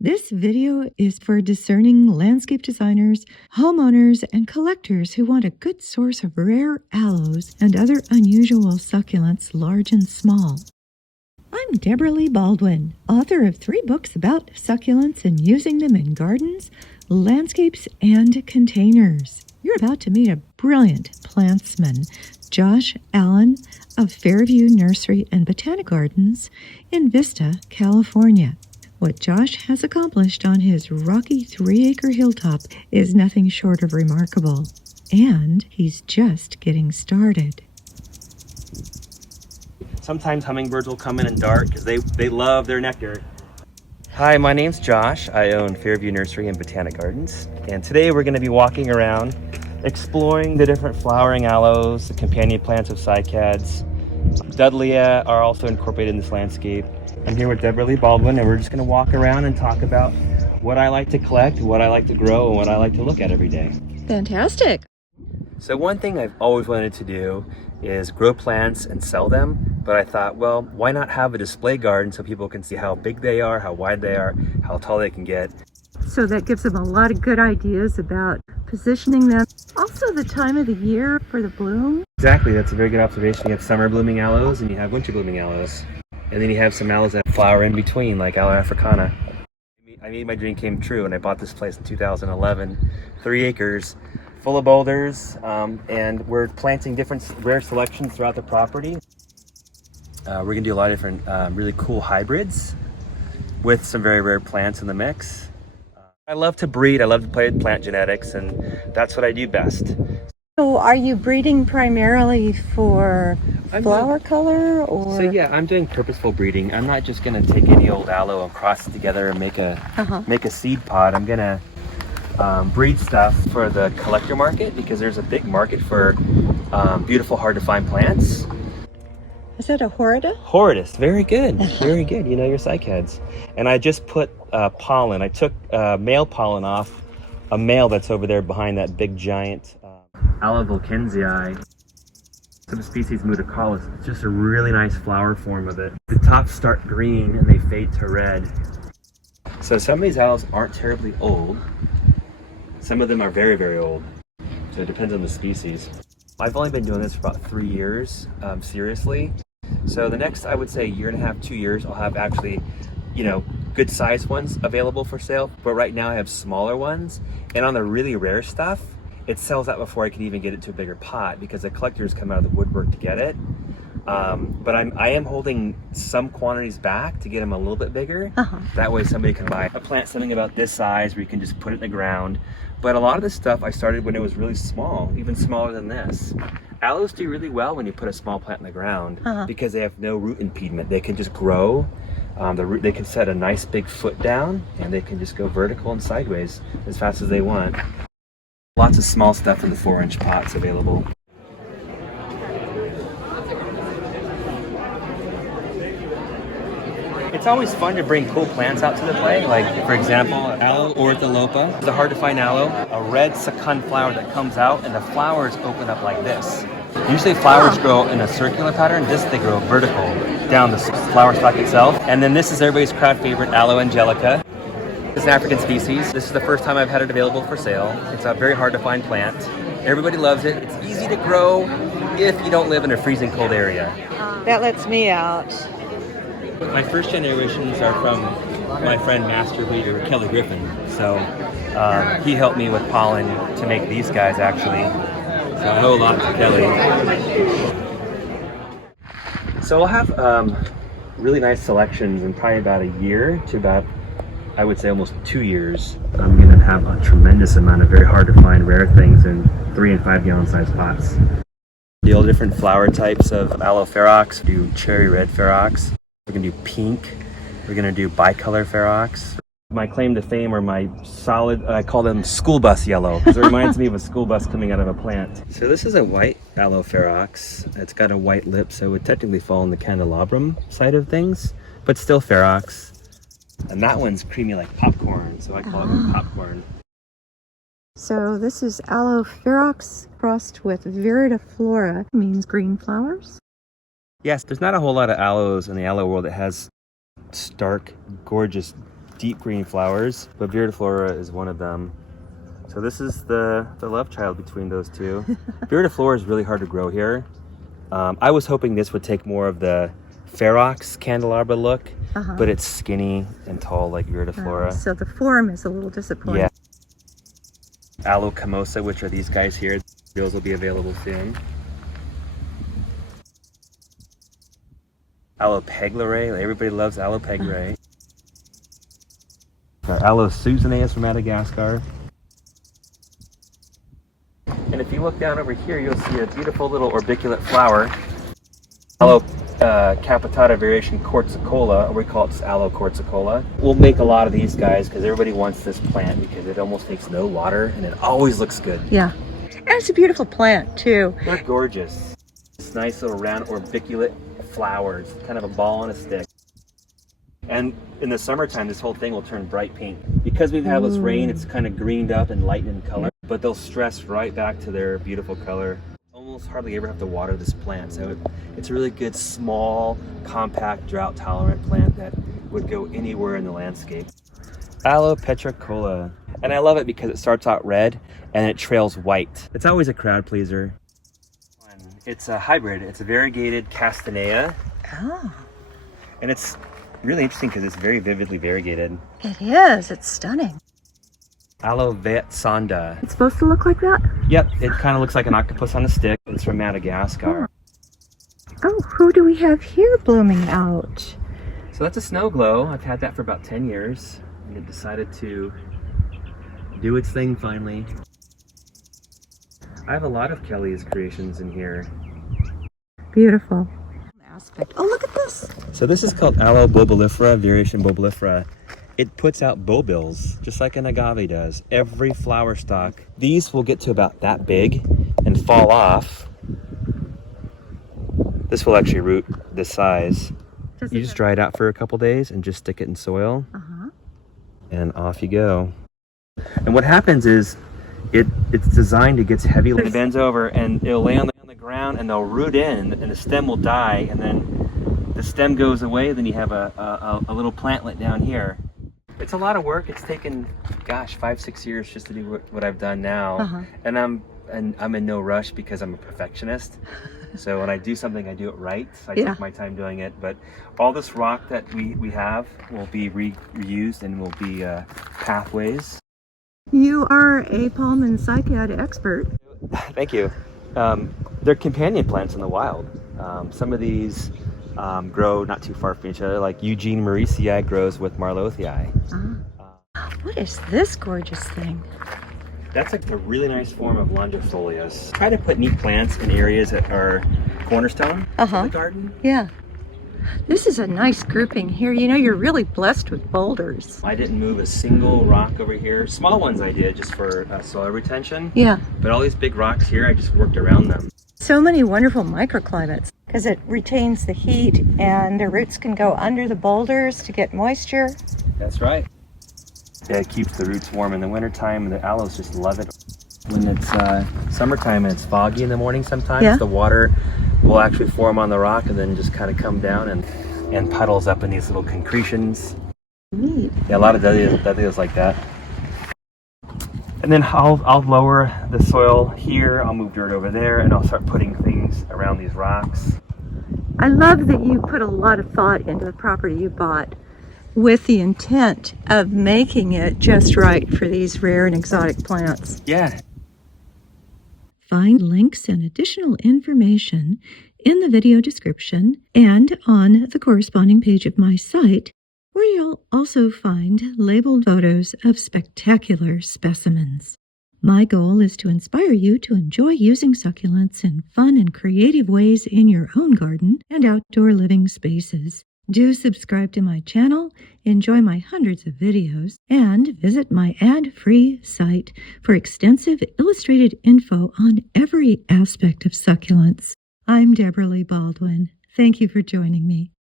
This video is for discerning landscape designers, homeowners, and collectors who want a good source of rare aloes and other unusual succulents, large and small. I'm Debra Baldwin, author of 3 books about succulents and using them in gardens, landscapes, and containers. You're about to meet a brilliant plantsman, Josh Allen of Fairview Nursery and Botanic Gardens in Vista, California. What Josh has accomplished on his rocky 3-acre hilltop is nothing short of remarkable, and he's just getting started. Sometimes hummingbirds will come in dark because they love their nectar. Hi, my name's Josh. I own Fairview Nursery and Botanic Gardens, and today we're going to be walking around exploring the different flowering aloes, the companion plants of cycads. Dudleya are also incorporated in this landscape. I'm here with Debra Baldwin, and we're just going to walk around and talk about what I like to collect, what I like to grow, and what I like to look at every day. Fantastic. So one thing I've always wanted to do is grow plants and sell them, but I thought, well, why not have a display garden so people can see how big they are, how wide they are, how tall they can get. So that gives them a lot of good ideas about positioning them. Also the time of the year for the bloom. Exactly, that's a very good observation. You have summer blooming aloes and you have winter blooming aloes. And then you have some aloes that flower in between, like Aloe africana. I made my dream came true, and I bought this place in 2011, 3 acres, full of boulders, and we're planting different rare selections throughout the property. We're gonna do a lot of different really cool hybrids with some very rare plants in the mix. I love to breed, I love to play with plant genetics, and that's what I do best. So are you breeding primarily for flower color, or? So yeah, I'm doing purposeful breeding. I'm not just gonna take any old aloe and cross it together and make a seed pod. I'm gonna breed stuff for the collector market because there's a big market for beautiful, hard to find plants. Is that a horida? Horridus, very good, very good. You know your cycads. And I just put pollen. I took male pollen off a male that's over there behind that big giant Aloe volkensii. Subspecies muticalis. It's just a really nice flower form of it. The tops start green and they fade to red. So some of these aloes aren't terribly old. Some of them are very, very old. So it depends on the species. I've only been doing this for about 3 years, seriously. So the next, I would say, 1.5 to 2 years, I'll have actually, good sized ones available for sale. But right now I have smaller ones. And on the really rare stuff, it sells out before I can even get it to a bigger pot because the collectors come out of the woodwork to get it. But I am holding some quantities back to get them a little bit bigger. That way somebody can buy a plant something about this size where you can just put it in the ground. But a lot of this stuff I started when it was really small, even smaller than this. Aloes do really well when you put a small plant in the ground because they have no root impediment. They can just grow. They can set a nice big foot down and they can just go vertical and sideways as fast as they want. Lots of small stuff in the 4-inch pots available. It's always fun to bring cool plants out to the play, like for example, Aloe ortholopa. It's a hard to find aloe, a red succulent flower that comes out and the flowers open up like this. Usually flowers grow in a circular pattern, they grow vertical down the flower stalk itself. And then this is everybody's crowd favorite, Aloe angelica. It's an African species. This is the first time I've had it available for sale. It's a very hard to find plant. Everybody loves it. It's easy to grow if you don't live in a freezing cold area. That lets me out. My first generations are from my friend master breeder Kelly Griffin. So he helped me with pollen to make these guys actually. So I owe a lot to Kelly. So I'll have really nice selections in probably about a year to about, I would say almost 2 years. I'm going to have a tremendous amount of very hard to find rare things in 3 and 5 gallon size pots. The all different flower types of Aloe ferox, do cherry red ferox. We're going to do pink. We're going to do bicolor ferox. My claim to fame are my solid, I call them school bus yellow, because it reminds me of a school bus coming out of a plant. So this is a white Aloe ferox. It's got a white lip, so it would technically fall in the candelabrum side of things, but still ferox. And that one's creamy like popcorn, so I call it popcorn. So this is Aloe ferox crossed with viridiflora, means green flowers. Yes, there's not a whole lot of aloes in the aloe world that has stark, gorgeous deep green flowers, but Viridiflora is one of them. So this is the love child between those two. Viridiflora is really hard to grow here. I was hoping this would take more of the Ferox candelabra look, but it's skinny and tall like Viridiflora. So the form is a little disappointing. Yeah. Aloe camosa, which are these guys here. Those will be available soon. Aloe pegloray. Everybody loves Aloe pegloray. Aloe susaneus from Madagascar. And if you look down over here, you'll see a beautiful little orbiculate flower. Aloe capitata variation corsicola, or we call it Aloe corsicola. We'll make a lot of these guys because everybody wants this plant because it almost takes no water and it always looks good. Yeah. And it's a beautiful plant too. They're gorgeous. This nice little round orbiculate flowers, kind of a ball on a stick. And in the summertime, this whole thing will turn bright pink. Because we've had this rain, it's kind of greened up and lightened in color, but they'll stress right back to their beautiful color. Almost hardly ever have to water this plant, so it's a really good, small, compact, drought-tolerant plant that would go anywhere in the landscape. Aloe petricola. And I love it because it starts out red and it trails white. It's always a crowd pleaser. It's a hybrid. It's a variegated castanea. Oh. And it's really interesting because it's very vividly variegated. It is. It's stunning. Aloe sonda. It's supposed to look like that? Yep, it kind of looks like an octopus on a stick. It's from Madagascar. Oh, who do we have here blooming out? So that's a snow glow. I've had that for about 10 years. And it decided to do its thing finally. I have a lot of Kelly's creations in here. Beautiful. Oh, look at this. So this is called Aloe bulbulifera, variation bulbulifera. It puts out bulbils, just like an agave does. Every flower stalk. These will get to about that big and fall off. This will actually root this size. You just dry it out for a couple days and just stick it in soil. And off you go. And what happens is, it's designed to get heavy. It bends over and it'll lay on the ground and they'll root in and the stem will die, and then the stem goes away, then you have a little plantlet down here. It's a lot of work. It's taken, gosh, 5-6 years just to do what I've done now. And I'm in no rush because I'm a perfectionist. So when I do something, I do it right. So I take my time doing it. But all this rock that we have will be reused and will be pathways. You are a palm and cycad expert. Thank you. They're companion plants in the wild. Some of these grow not too far from each other, like Eugene Mauriceii grows with Marlothii. What is this gorgeous thing? That's a really nice form of longifolius. Try to put neat plants in areas that are cornerstone of the garden. Yeah. This is a nice grouping here. You know, you're really blessed with boulders. I didn't move a single rock over here. Small ones I did just for soil retention. Yeah. But all these big rocks here, I just worked around them. So many wonderful microclimates because it retains the heat and the roots can go under the boulders to get moisture. That's right. Yeah, it keeps the roots warm in the wintertime, and the aloes just love it. When it's summertime and it's foggy in the morning sometimes, the water will actually form on the rock and then just kind of come down and puddles up in these little concretions. Neat. Yeah, a lot of dahlias like that. And then I'll lower the soil here, I'll move dirt over there, and I'll start putting things around these rocks. I love that you put a lot of thought into the property you bought with the intent of making it just right for these rare and exotic plants. Yeah. Find links and additional information in the video description and on the corresponding page of my site, where you'll also find labeled photos of spectacular specimens. My goal is to inspire you to enjoy using succulents in fun and creative ways in your own garden and outdoor living spaces. Do subscribe to my channel, enjoy my hundreds of videos, and visit my ad-free site for extensive illustrated info on every aspect of succulents. I'm Debra Baldwin. Thank you for joining me.